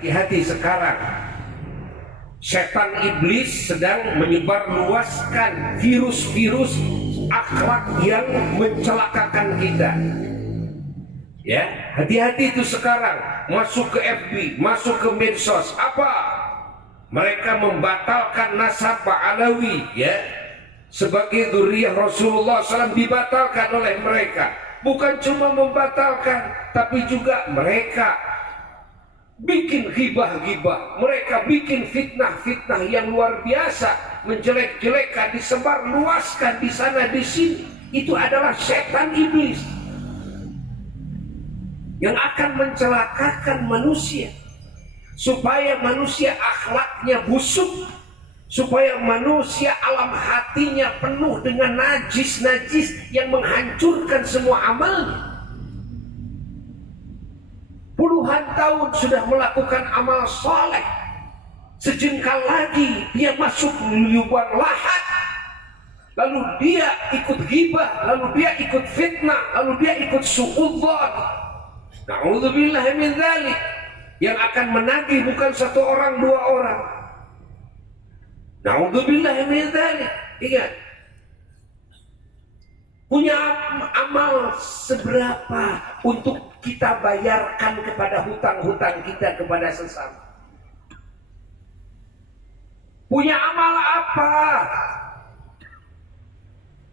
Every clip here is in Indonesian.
hati-hati sekarang. Setan iblis sedang menyebarluaskan virus-virus akhlak yang mencelakakan kita. Ya, hati-hati itu sekarang. Masuk ke FB, masuk ke medsos, apa? Mereka membatalkan nasab Alawi, ya. Sebagai dzurriyyah Rasulullah SAW dibatalkan oleh mereka. Bukan cuma membatalkan, tapi juga mereka bikin ghibah-ghibah, mereka bikin fitnah-fitnah yang luar biasa, menjelek-jelekan, disebar luaskan di sana di sini. Itu adalah setan iblis yang akan mencelakakan manusia, supaya manusia akhlaknya busuk, supaya manusia alam hatinya penuh dengan najis-najis yang menghancurkan semua amalnya. Puluhan tahun sudah melakukan amal soleh, sejengkal lagi dia masuk lubang lahat, lalu dia ikut ghibah, lalu dia ikut fitnah, lalu dia ikut suudzon. Na'udzubillah min dzalik. Yang akan menagih bukan satu orang, dua orang. Na'udzubillah min dzalik. Ingat, punya amal seberapa untuk kita bayarkan kepada hutang-hutang kita kepada sesama? Punya amal apa?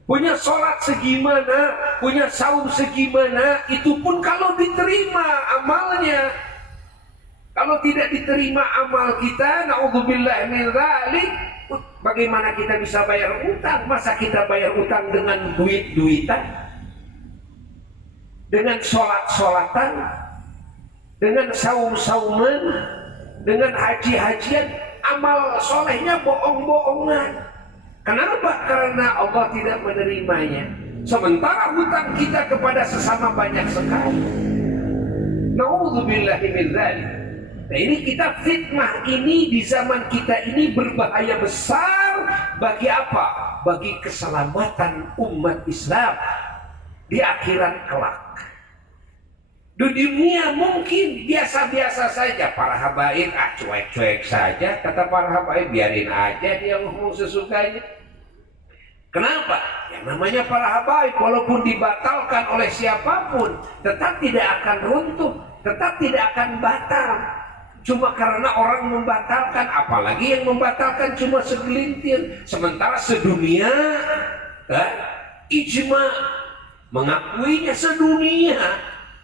Punya sholat segimana? Punya saum segimana? Itu pun kalau diterima amalnya. Kalau tidak diterima amal kita, na'udzubillah min dzalik, bagaimana kita bisa bayar utang? Masa kita bayar utang dengan duit-duitan? Dengan sholat-sholatan? Dengan saum-sauman? Dengan haji-hajian? Amal solehnya bohong-bohongan. Kenapa? Karena Allah tidak menerimanya. Sementara hutang kita kepada sesama banyak sekali. Na'udzubillahi min dzalik. Nah, ini kita fitnah ini di zaman kita ini berbahaya besar. Bagi apa? Bagi keselamatan umat Islam di akhirat kelak. Di dunia mungkin biasa-biasa saja, para habaib cuek-cuek saja, kata para habaib, biarin aja dia ngomong sesukanya. Kenapa? Yang namanya para habaib walaupun dibatalkan oleh siapapun tetap tidak akan runtuh, tetap tidak akan batal. Cuma karena orang membatalkan, apalagi yang membatalkan cuma segelintir, sementara sedunia ijma mengakuinya sedunia.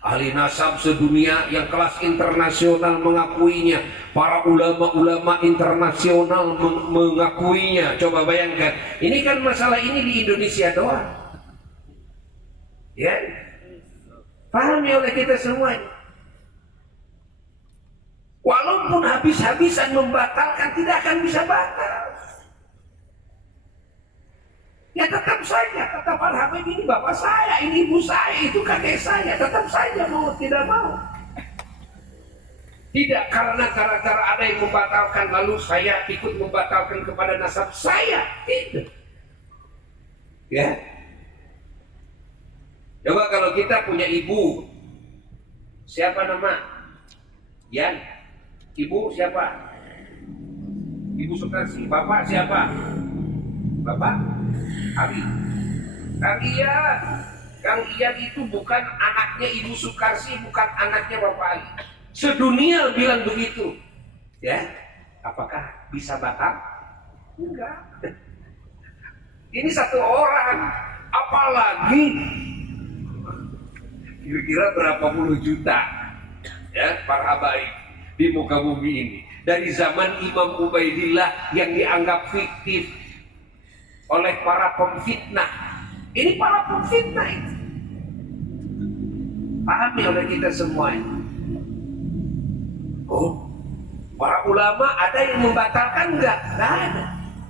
Ahli nasab sedunia yang kelas internasional mengakuinya, para ulama-ulama internasional mengakuinya. Coba bayangkan, ini kan masalah ini di Indonesia doang, ya, pahami oleh kita semuanya. Walaupun habis-habisan membatalkan, tidak akan bisa batal. Ya tetap saja, kata para habaib, ini bapak saya, ini ibu saya, itu kakek saya, tetap saja mau tidak mau. Tidak karena gara-gara ada yang membatalkan lalu saya ikut membatalkan kepada nasab saya, tidak. Ya. Coba kalau kita punya ibu, siapa nama? Yan. Ibu siapa? Ibu Sukarsi. Bapak siapa? Bapak Ali. Kang Iyan. Kang Iyan itu bukan anaknya Ibu Sukarsi, bukan anaknya Bapak Ali. Sedunia bilang begitu. Ya, apakah bisa batal? Enggak. Ini satu orang, apalagi kira-kira berapa puluh juta ya para habaib di muka bumi ini. Dari zaman Imam Ubaidillah yang dianggap fiktif oleh para pemfitnah. Ini para pemfitnah itu. Pahami oleh kita semuanya. Oh, para ulama ada yang membatalkan? Enggak ada.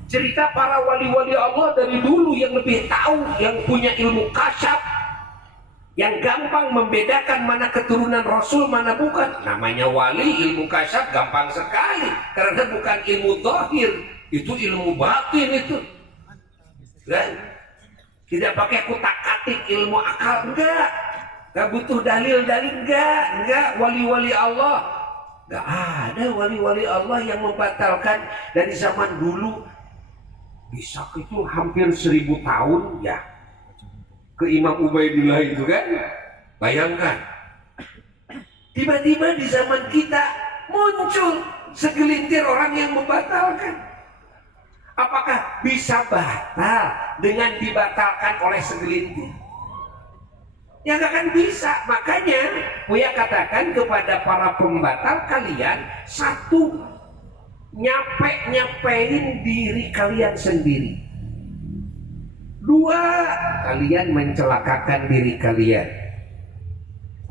Cerita para wali-wali Allah dari dulu yang lebih tahu, yang punya ilmu kasyaf, yang gampang membedakan mana keturunan Rasul, mana bukan. Namanya wali, ilmu kasyaf gampang sekali, karena bukan ilmu zahir, itu ilmu batin itu. Dan tidak pakai kutak-katik ilmu akal, enggak butuh dalil-dalil, enggak wali-wali Allah Gak ada wali-wali Allah yang membatalkan dari zaman dulu. Bisa itu hampir 1000 tahun ya. Ke Imam Ubaidillah itu kan. Bayangkan. Tiba-tiba di zaman kita muncul segelintir orang yang membatalkan. Apakah bisa batal dengan dibatalkan oleh segelintir? Ya nggak akan bisa. Makanya Buya katakan kepada para pembatal kalian, satu, nyapein diri kalian sendiri. Dua, kalian mencelakakan diri kalian.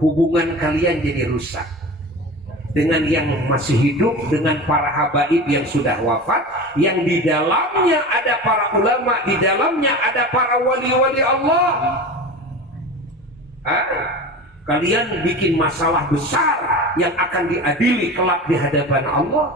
Hubungan kalian jadi rusak dengan yang masih hidup, dengan para habaib yang sudah wafat, yang di dalamnya ada para ulama, di dalamnya ada para wali-wali Allah. Kalian bikin masalah besar yang akan diadili kelak di hadapan Allah.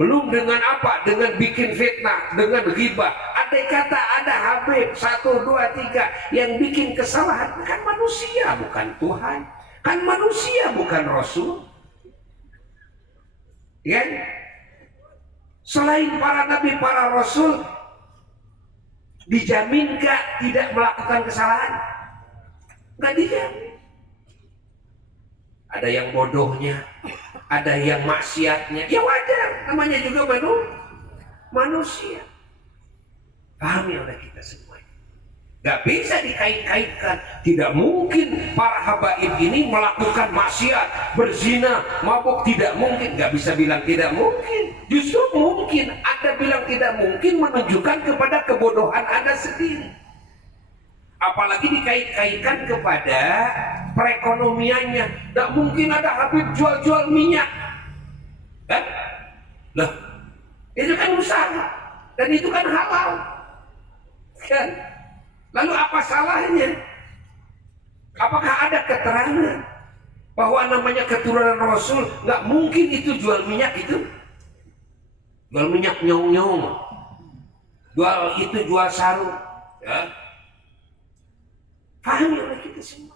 Belum dengan apa? Dengan bikin fitnah, dengan ghibah. Andai kata ada Habib 1, 2, 3 yang bikin kesalahan, kan manusia bukan Tuhan, kan manusia bukan Rasul. Ya? Selain para nabi, para rasul, dijamin gak tidak melakukan kesalahan? Gak dijamin. Ada yang bodohnya, ada yang maksiatnya, ya wajar, namanya juga manusia. Pahami oleh kita semua. Gak bisa dikait-kaitkan. Tidak mungkin para habaib ini melakukan maksiat, berzina, mabuk, tidak mungkin. Gak bisa bilang tidak mungkin. Justru mungkin. Anda bilang tidak mungkin menunjukkan kepada kebodohan Anda sendiri. Apalagi dikait-kaitkan kepada perekonomiannya. Gak mungkin ada Habib jual-jual minyak. Kan? Loh, itu kan usaha. Dan itu kan halal. Kan? Lalu apa salahnya? Apakah ada keterangan bahwa namanya keturunan Rasul nggak mungkin itu jual minyak itu? Jual minyak nyong-nyong, jual itu, jual sarung, ya? Pahami oleh kita semua.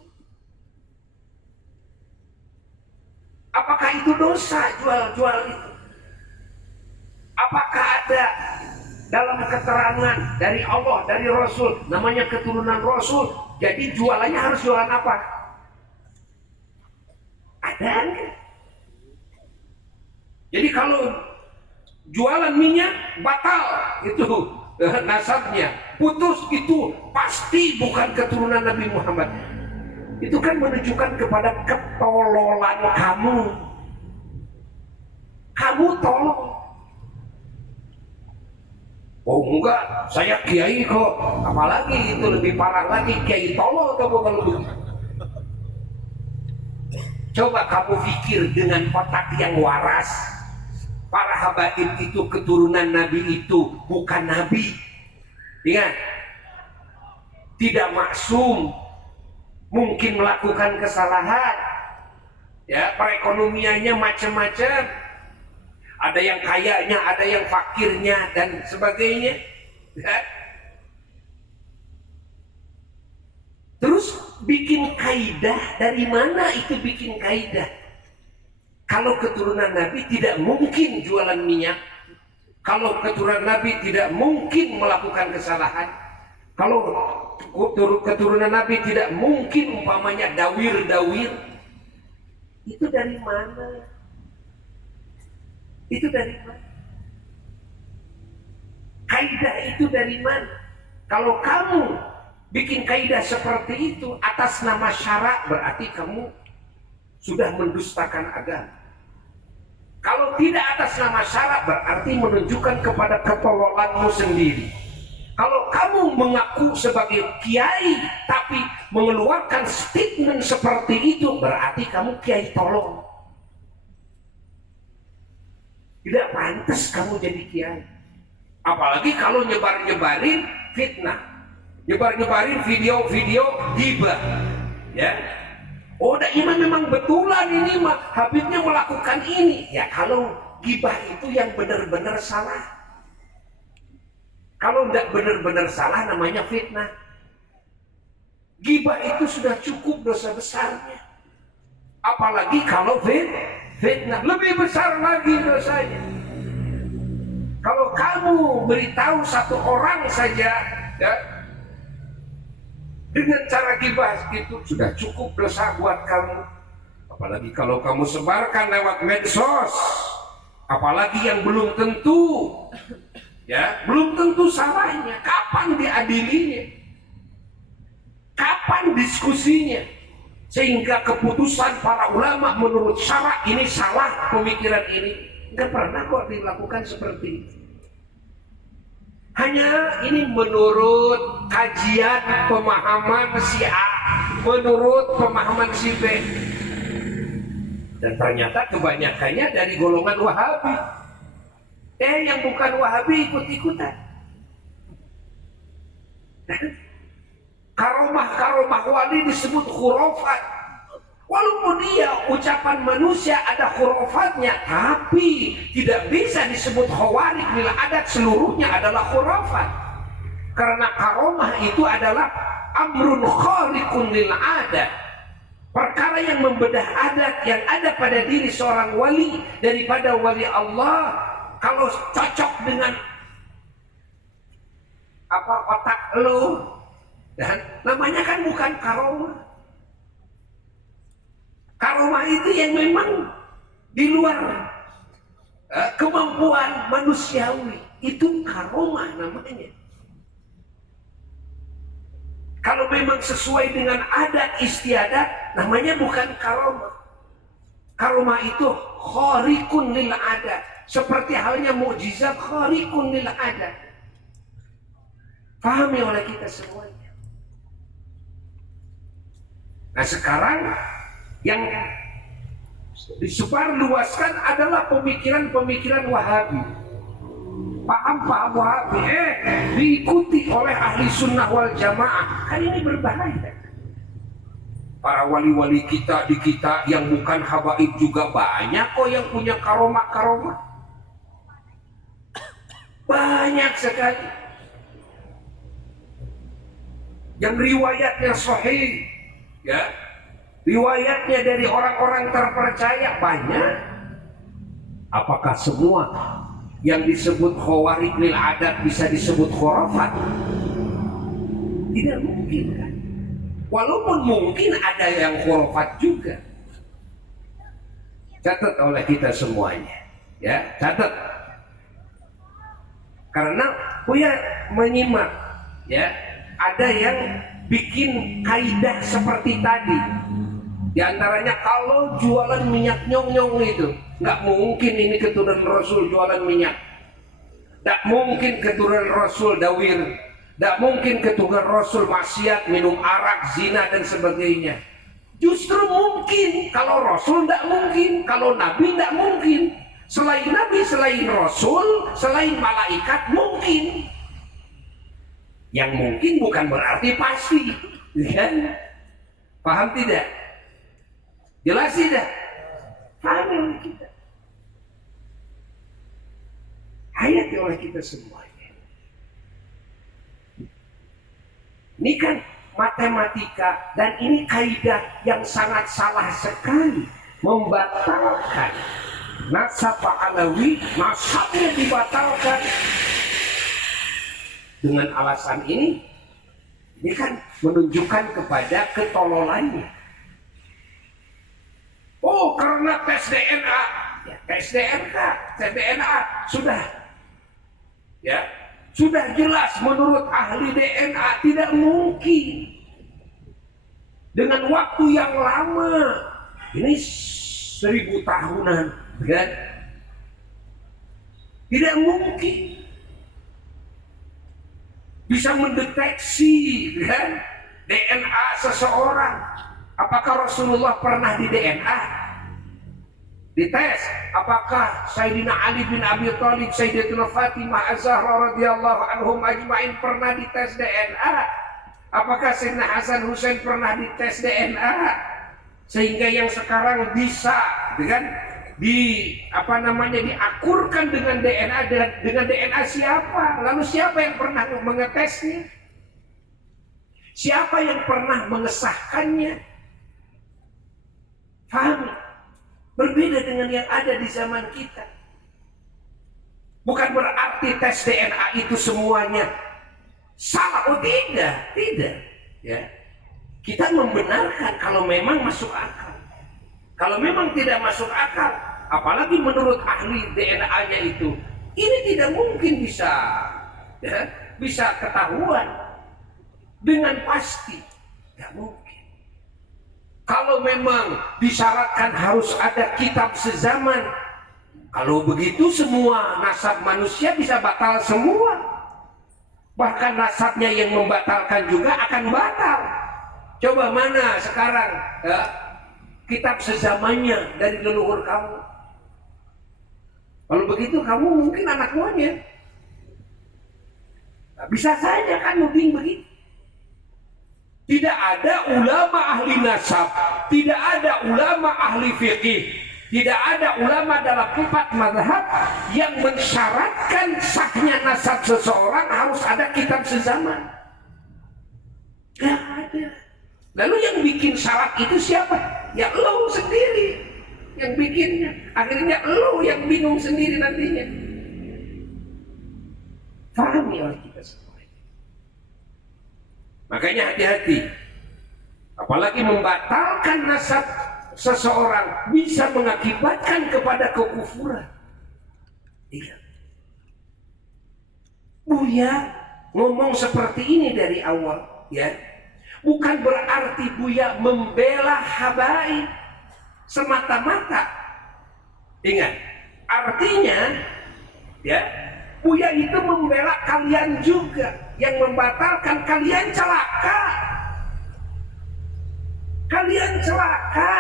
Apakah itu dosa jual-jual itu? Apakah ada dalam keterangan dari Allah, dari Rasul, namanya keturunan Rasul, jadi jualannya harus jualan apa? Ada enggak? Jadi kalau jualan minyak batal, itu nasabnya putus, itu pasti bukan keturunan Nabi Muhammad. Itu kan menunjukkan kepada ketololan kamu. Kamu tolong. Oh enggak, saya kiai kok. Apalagi itu lebih parah lagi, kiai tolol kamu kalau begitu. Coba kamu pikir dengan otak yang waras. Para habaib itu keturunan Nabi itu bukan Nabi. Ingat, tidak maksum, mungkin melakukan kesalahan. Ya, perekonomiannya macam-macam. Ada yang kayanya, ada yang fakirnya, dan sebagainya. Ya. Terus bikin kaidah, dari mana itu bikin kaidah? Kalau keturunan Nabi tidak mungkin jualan minyak. Kalau keturunan Nabi tidak mungkin melakukan kesalahan. Kalau keturunan Nabi tidak mungkin umpamanya dawir-dawir. Itu dari mana? Itu dari mana? Kaidah itu dari mana? Kalau kamu bikin kaidah seperti itu atas nama syarak, berarti kamu sudah mendustakan agama. Kalau tidak atas nama syarak, berarti menunjukkan kepada ketololanmu sendiri. Kalau kamu mengaku sebagai kiai tapi mengeluarkan statement seperti itu, berarti kamu kiai tolong. Tidak pantas kamu jadi kiai. Apalagi kalau nyebarin fitnah, nyebarin video-video ghibah, ya. Oh, ini memang betulan ini mah Habibnya melakukan ini. Ya, kalau ghibah itu yang benar-benar salah. Kalau tidak benar-benar salah, namanya fitnah. Ghibah itu sudah cukup dosa besarnya. Apalagi kalau fitnah, lebih besar lagi dosanya. Kalau kamu beritahu satu orang saja, ya, dengan cara gibah itu sudah cukup dosa buat kamu. Apalagi kalau kamu sebarkan lewat medsos, apalagi yang belum tentu, ya, belum tentu salahnya. Kapan diadilinya? Kapan diskusinya? Sehingga keputusan para ulama menurut syara ini salah, pemikiran ini nggak pernah kok dilakukan seperti itu. Hanya ini menurut kajian pemahaman si A, menurut pemahaman si B. Dan ternyata kebanyakannya dari golongan Wahabi. Yang bukan Wahabi ikut-ikutan. Karomah wali disebut khurafat. Walaupun dia ucapan manusia ada khurafatnya, tapi tidak bisa disebut khawarik bila adat seluruhnya adalah khurafat. Karena karomah itu adalah amrun khariqun lil adat. Perkara yang membedah adat yang ada pada diri seorang wali daripada wali Allah. Kalau cocok dengan otak lo, dan namanya kan bukan karomah. Karomah itu yang memang di luar kemampuan manusiawi. Itu karomah namanya. Kalau memang sesuai dengan adat istiadat, namanya bukan karomah. Karomah itu khariqun lil adat. Seperti halnya mukjizat khariqun lil adat. Pahami oleh kita semuanya. Nah sekarang yang disebarluaskan adalah pemikiran-pemikiran Wahabi. Paham Wahabi diikuti oleh ahli sunnah wal jamaah. Kan ini berbahaya. Para wali-wali kita di kita yang bukan habaib juga banyak kok yang punya karomah-karomah. Banyak sekali. Yang riwayatnya sahih, ya. Riwayatnya dari orang-orang terpercaya banyak. Apakah semua yang disebut khawarik lil adat bisa disebut khurafat? Tidak mungkin kan? Walaupun mungkin ada yang khurafat juga. Catat oleh kita semuanya, ya, catat. Karena Buya menyimak, ya, ada yang bikin kaidah seperti tadi. Di antaranya kalau jualan minyak nyong-nyong itu, nggak mungkin ini keturunan Rasul jualan minyak. Nggak mungkin keturunan Rasul dawir. Nggak mungkin keturunan Rasul maksiat, minum arak, zina dan sebagainya. Justru mungkin, kalau Rasul nggak mungkin, kalau Nabi nggak mungkin. Selain Nabi, selain Rasul, selain malaikat mungkin. Yang mungkin bukan berarti pasti, kan? Paham tidak? Jelas tidak? Paham oleh kita. Hayati oleh kita semuanya. Ini kan matematika dan ini kaidah yang sangat salah sekali, membatalkan nasab Alawi, nasabnya dibatalkan dengan alasan ini kan menunjukkan kepada ketololannya. Oh, karena tes DNA, ya, tes DNA sudah, ya, sudah jelas menurut ahli DNA tidak mungkin dengan waktu yang lama, ini 1000 tahunan, kan? Tidak mungkin bisa mendeteksi, kan, DNA seseorang. Apakah Rasulullah pernah di DNA? Dites. Apakah Sayyidina Ali bin Abi Thalib, Sayyidatuna Fatimah Az-Zahra radhiyallahu anhum ajma'in pernah dites DNA? Apakah Sayyidina Hasan Husain pernah dites DNA? Sehingga yang sekarang bisa diakurkan dengan DNA, dengan DNA siapa? Lalu siapa yang pernah mengetesnya? Siapa yang pernah mengesahkannya? Fahami? Berbeda dengan yang ada di zaman kita. Bukan berarti tes DNA itu semuanya salah. Oh tidak, tidak. Ya. Kita membenarkan kalau memang masuk akal. Kalau memang tidak masuk akal, apalagi menurut ahli DNA-nya itu, ini tidak mungkin bisa ketahuan dengan pasti. Tidak mungkin. Kalau memang disyaratkan harus ada kitab sezaman, kalau begitu semua nasab manusia bisa batal semua. Bahkan nasabnya yang membatalkan juga akan batal. Coba mana sekarang kitab sezamannya dari leluhur kamu? Kalau begitu kamu mungkin anak monyet. Bisa saja kan mungkin begitu. Tidak ada ulama ahli nasab, tidak ada ulama ahli fikih, tidak ada ulama dalam 4 mazhab yang mensyaratkan sahnya nasab seseorang harus ada kitab sezaman. Tidak ada. Lalu yang bikin syarat itu siapa? Ya lo sendiri yang bikinnya. Akhirnya lo yang bingung sendiri nantinya. Pahami oleh kita semua. Makanya hati-hati. Apalagi membatalkan nasab seseorang bisa mengakibatkan kepada kekufuran. Iya. Buya ngomong seperti ini dari awal, ya. Bukan berarti Buya membela habaib semata-mata. Ingat, artinya ya, Buya itu membela kalian juga. Yang membatalkan kalian celaka. Kalian celaka.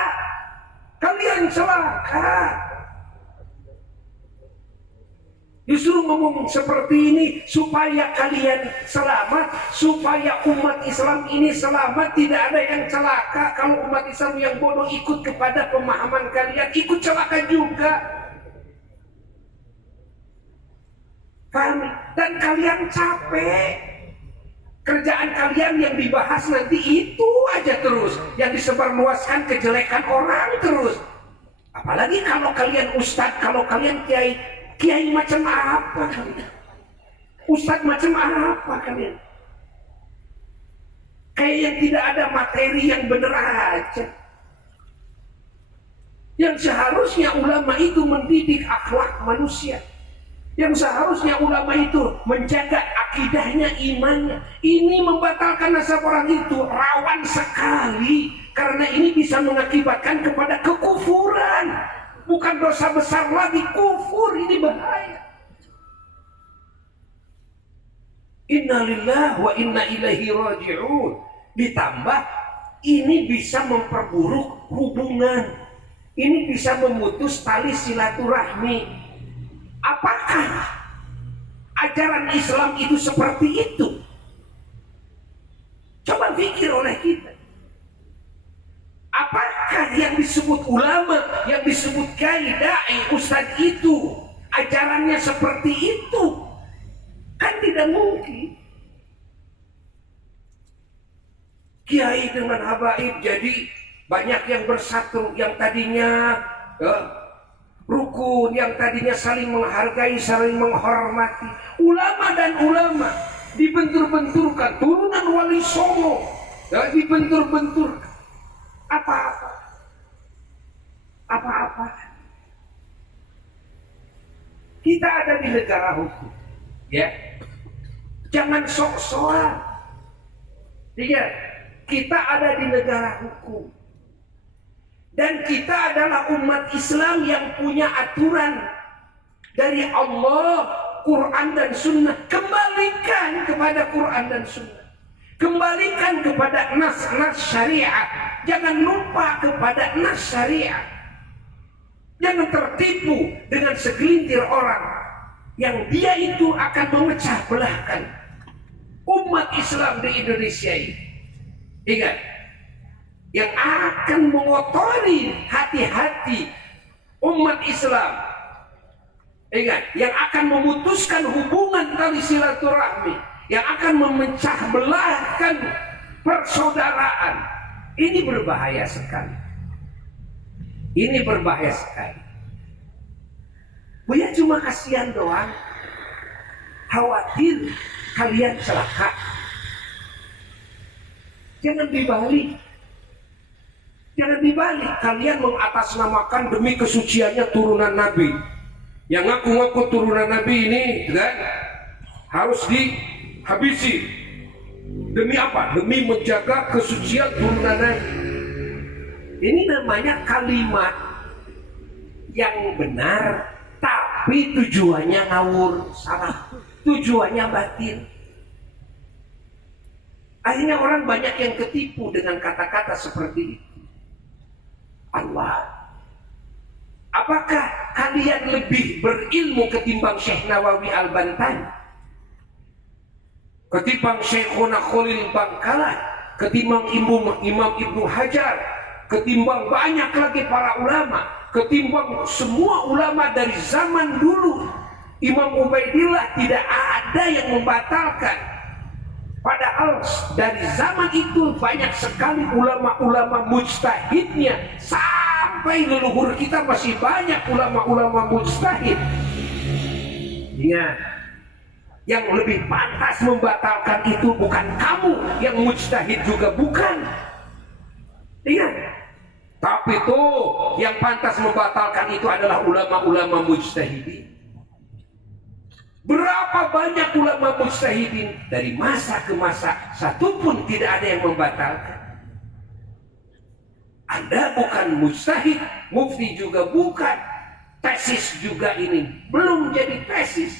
Kalian celaka. Disuruh ngomong seperti ini supaya kalian selamat, supaya umat Islam ini selamat, tidak ada yang celaka. Kalau umat Islam yang bodoh ikut kepada pemahaman kalian, ikut celaka juga. Paham? Dan kalian capek. Kerjaan kalian yang dibahas nanti itu aja terus, yang disebarluaskan kejelekan orang terus. Apalagi kalau kalian ustadz, kalau kalian kiai macam apa kalian? Ustadz macam apa kalian? Kayak yang tidak ada materi yang benar aja. Yang seharusnya ulama itu mendidik akhlak manusia. Yang seharusnya ulama itu menjaga akidahnya, imannya. Ini membatalkan nasab orang itu rawan sekali. Karena ini bisa mengakibatkan kepada kekufuran. Bukan dosa besar lagi, kufur, ini bahaya. Inna lillahi wa inna ilaihi raji'un. Ditambah ini bisa memperburuk hubungan. Ini bisa memutus tali silaturahmi. Apakah ajaran Islam itu seperti itu? Coba pikir oleh kita. Apakah yang disebut ulama, yang disebut kiai, dai, ustadz itu ajarannya seperti itu? Kan tidak mungkin. Kiai dengan habaib jadi banyak yang bersatu, yang tadinya rukun, yang tadinya saling menghargai, saling menghormati. Ulama dan ulama dibentur-benturkan, turunan Wali Songo dibentur-benturkan. Apa-apa. Kita ada di negara hukum, ya. Jangan sok-sokan. Lihat, kita ada di negara hukum. Dan kita adalah umat Islam yang punya aturan dari Allah, Quran dan Sunnah. Kembalikan kepada Quran dan Sunnah. Kembalikan kepada nas-nas syariat. Jangan lupa kepada nas syariat. Jangan tertipu dengan segelintir orang yang dia itu akan memecah belahkan umat Islam di Indonesia ini. Ingat, yang akan mengotori hati-hati umat Islam. Ingat, yang akan memutuskan hubungan tali silaturahmi, yang akan memecah belahkan persaudaraan. Ini berbahaya sekali. Ini berbahaya sekali. Buya cuma kasihan doang, khawatir kalian celaka. Jangan dibalik. Jangan dibalik. Kalian mengatasnamakan demi kesuciannya turunan Nabi. Yang ngaku-ngaku turunan Nabi ini kan harus dihabisi. Demi apa? Demi menjaga kesucian turunan Nabi. Ini namanya kalimat yang benar, tapi tujuannya ngawur, salah. Tujuannya batin. Akhirnya orang banyak yang ketipu dengan kata-kata seperti itu. Allah, apakah kalian lebih berilmu ketimbang Syekh Nawawi Al-Bantani, ketimbang Syekhuna Khalil Bangkalan, ketimbang Imam Ibnu Hajar, ketimbang banyak lagi para ulama, ketimbang semua ulama dari zaman dulu? Imam Ubaidillah tidak ada yang membatalkan. Padahal dari zaman itu banyak sekali ulama-ulama mujtahidnya. Sampai leluhur kita masih banyak ulama-ulama mujtahid. Ingat, yang lebih pantas membatalkan itu bukan kamu, yang mujtahid juga bukan. Ingat, tapi tuh yang pantas membatalkan itu adalah ulama-ulama mujtahidin. Berapa banyak ulama mujtahidin dari masa ke masa, satu pun tidak ada yang membatalkan. Anda bukan mujtahid, mufti juga bukan, tesis juga ini belum jadi tesis,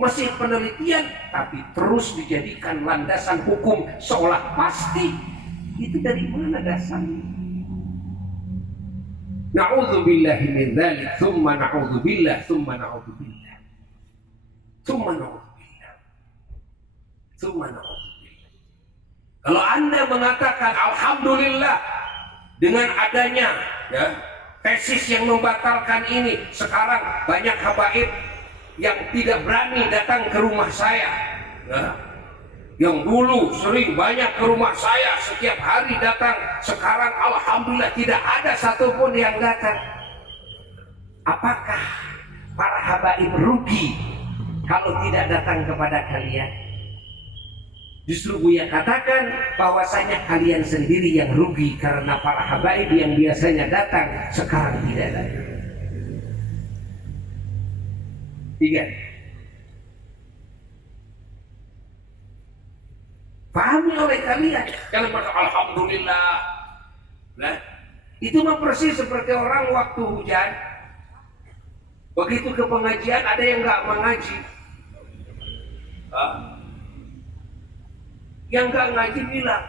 masih penelitian, tapi terus dijadikan landasan hukum seolah pasti. Itu dari mana dasarnya? Na'udzubillahi min dzalik, tsumma na'udzubillah, tsumma na'udzubillah. Kalau Anda mengatakan alhamdulillah dengan adanya tesis yang membatalkan ini, sekarang banyak habaib yang tidak berani datang ke rumah saya. Yang dulu sering banyak ke rumah saya, setiap hari datang, sekarang alhamdulillah tidak ada satupun yang datang. Apakah para habaib rugi kalau tidak datang kepada kalian? Justru Buya katakan bahwasanya kalian sendiri yang rugi, karena para habaib yang biasanya datang sekarang tidak datang. Tiga. Pahami oleh kalian. Jangan berkata alhamdulillah. Nah, itu mah persis seperti orang waktu hujan. Begitu ke pengajian ada yang nggak mengaji. Yang nggak ngaji bilang,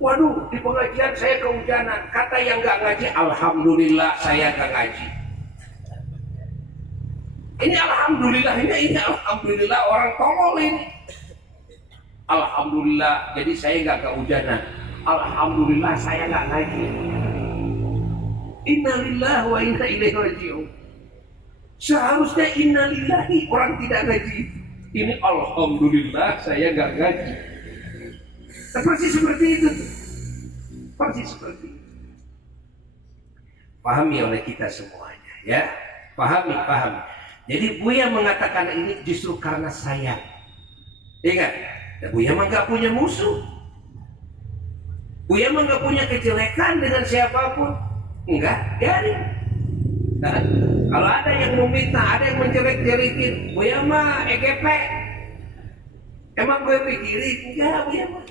waduh di pengajian saya kehujanan. Kata yang nggak ngaji, alhamdulillah saya nggak ngaji. Ini alhamdulillah, ini alhamdulillah orang tolol ini. Alhamdulillah, jadi saya nggak kehujanan. Alhamdulillah saya nggak ngaji. Innalillahi wa inna ilaihi raji'un. Seharusnya innalillahi orang tidak ngaji. Ini alhamdulillah saya nggak ngaji. Persis seperti itu. Persis seperti itu. Pahami oleh kita semuanya, ya. Pahami. Jadi Buya mengatakan ini justru karena sayang. Ingat, ya Buya mah nggak punya musuh. Buya mah nggak punya kejelekan dengan siapapun. Enggak, biarin. Nah, kalau ada yang memfitnah, ada yang menjelek-jelekin, Buya mah EGP. Emang gue pikirin? Enggak, Buya mah.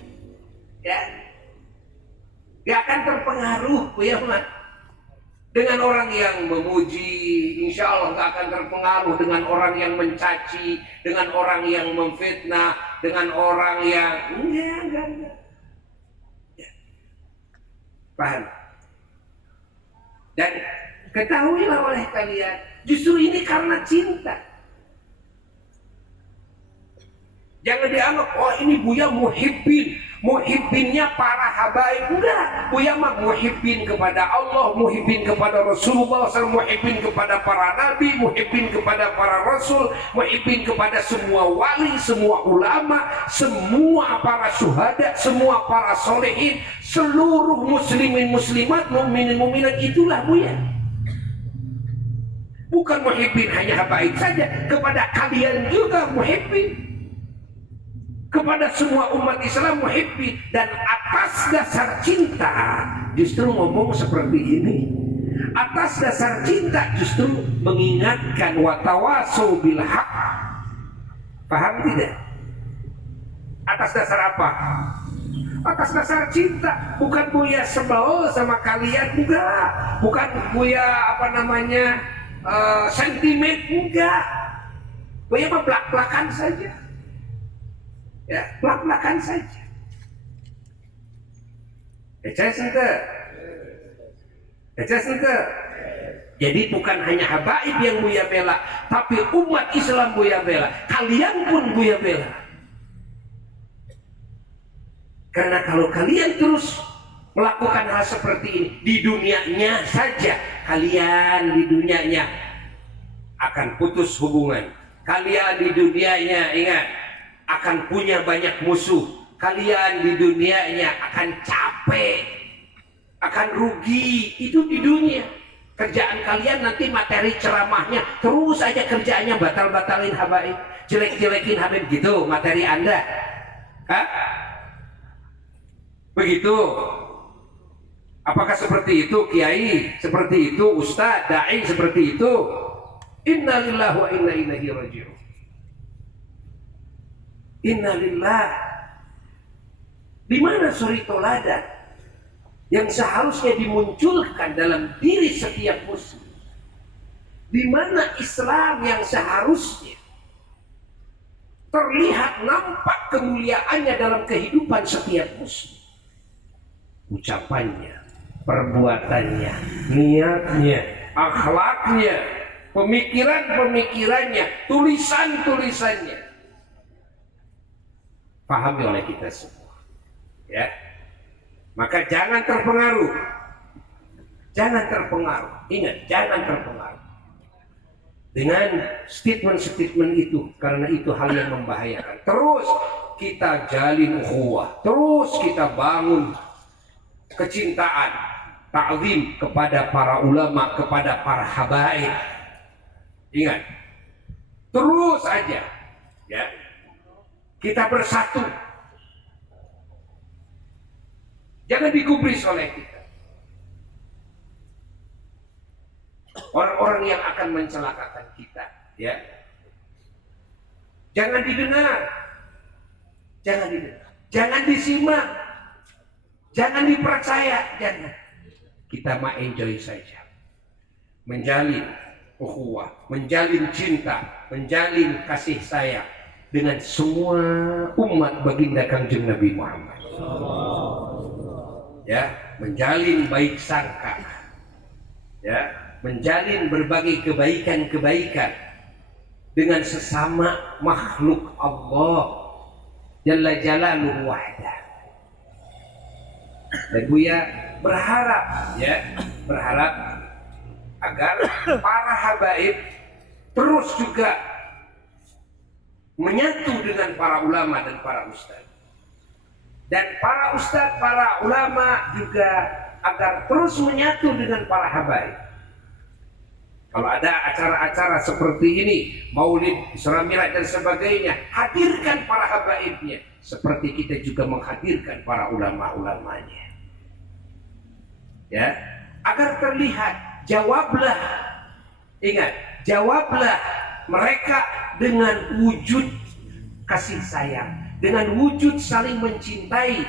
Ya, gak akan terpengaruh Buya mah dengan orang yang memuji. Insya Allah gak akan terpengaruh dengan orang yang mencaci, dengan orang yang memfitnah, dengan orang yang enggak. Ya. Paham? Dan ketahuilah oleh kalian, justru ini karena cinta. Jangan dianggap, oh ini Buya muhibbin. Muhibbinnya para habaib. Enggak, Buya mah muhibbin kepada Allah, muhibbin kepada Rasulullah, muhibbin kepada para nabi, muhibbin kepada para rasul, muhibbin kepada semua wali, semua ulama, semua para syuhada, semua para solehin, seluruh muslimin muslimat, mukminin mukminat. Itulah Buya. Bukan muhibbin hanya habaib saja, kepada kalian juga muhibbin, kepada semua umat Islam muhibbin. Dan atas dasar cinta justru ngomong seperti ini. Atas dasar cinta justru mengingatkan watawasau bil haq. Paham tidak? Atas dasar apa? Atas dasar cinta. Bukan Buya sebel sama kalian, enggak. Bukan Buya sentimen, enggak. Buya mah belak-belakan saja. Ya, belak-belakan saja. Jadi bukan hanya habaib yang Buya bela, tapi umat Islam Buya bela. Kalian pun Buya bela. Karena kalau kalian terus melakukan hal seperti ini di dunianya saja, kalian di dunianya akan putus hubungan. Kalian di dunianya, ingat, akan punya banyak musuh. Kalian di dunianya akan capek, akan rugi. Itu di dunia. Kerjaan kalian nanti materi ceramahnya terus aja kerjaannya batal-batalin habaib, jelek-jelekin habib, gitu materi Anda. Hah? Begitu. Apakah seperti itu kiai? Seperti itu ustaz, dai seperti itu? Innalillahi wa inna ilaihi raji'un. Innalillah. Di mana suri toladan yang seharusnya dimunculkan dalam diri setiap muslim? Di mana Islam yang seharusnya terlihat nampak kemuliaannya dalam kehidupan setiap muslim? Ucapannya, perbuatannya, niatnya, akhlaknya, pemikiran-pemikirannya, tulisan-tulisannya pahami oleh kita semua, ya. Maka jangan terpengaruh, ingat, jangan terpengaruh dengan statement-statement itu, karena itu hal yang membahayakan. Terus kita jalin ukhuwah, terus kita bangun kecintaan, ta'zim kepada para ulama, kepada para habaib. Ingat, terus aja, ya, kita bersatu. Jangan digubris oleh kita orang-orang yang akan mencelakakan kita, ya. Jangan didengar, jangan disimak, jangan dipercaya, jangan. Kita mah enjoy saja, menjalin ukhuwah, menjalin cinta, menjalin kasih sayang dengan semua umat baginda Kangjeng Nabi Muhammad. Ya, menjalin baik sangka, ya, menjalin berbagai kebaikan-kebaikan dengan sesama makhluk Allah Jalla Jalaluhu wahdah. Dan Buya berharap, ya, agar para habaib terus juga menyatu dengan para ulama dan para ustaz. Dan para ustaz, para ulama juga agar terus menyatu dengan para habaib. Kalau ada acara-acara seperti ini, maulid, Isra Mi'raj dan sebagainya, hadirkan para habaibnya, seperti kita juga menghadirkan para ulama-ulamanya. Ya, agar terlihat, jawablah, ingat, jawablah mereka dengan wujud kasih sayang, dengan wujud saling mencintai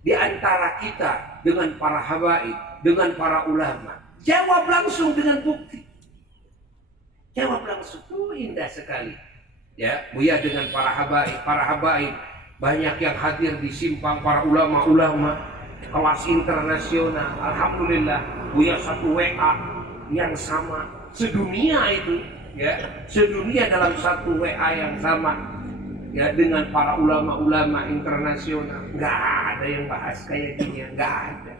di antara kita dengan para habaib, dengan para ulama. Jawab langsung dengan bukti. Jawab langsung. Indah sekali. Ya, Buya dengan para habaib banyak yang hadir di simpang para ulama-ulama kelas internasional. Alhamdulillah, Buya satu WA yang sama sedunia itu, ya, sedunia dalam satu WA yang sama. Ya, dengan para ulama-ulama internasional. Nggak ada yang bahas kayak gini, nggak ada.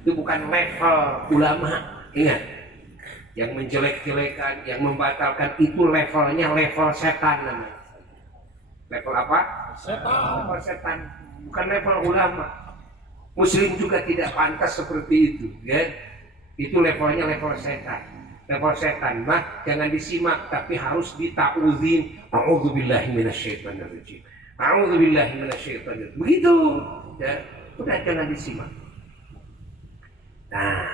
Itu bukan level ulama. Ingat, yang menjelek-jelekan, yang membatalkan, itu levelnya level setan namanya. Level apa? Setan. Level setan, bukan level ulama. Muslim juga tidak pantas seperti itu, ya. Itu levelnya level setan. Level setan mah jangan disimak, tapi harus dita'udzin. A'udzubillahi minasyaitonirrajim. A'udzubillahi minasyaitonirrajim. Begitu. Ya, udah jangan disimak. Nah,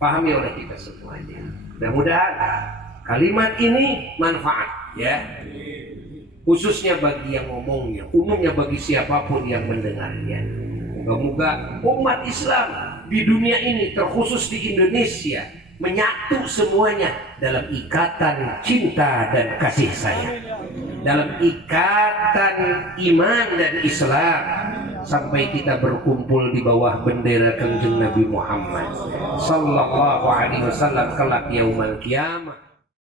pahami oleh kita semuanya. Mudah-mudahan kalimat ini manfaat ya. Khususnya bagi yang ngomongnya, umumnya bagi siapapun yang mendengarnya. Moga-moga umat Islam di dunia ini, terkhusus di Indonesia, menyatu semuanya dalam ikatan cinta dan kasih sayang, dalam ikatan iman dan Islam, sampai kita berkumpul di bawah bendera Kanjeng Nabi Muhammad sallallahu alaihi wasallam kelak yaumul qiyamah.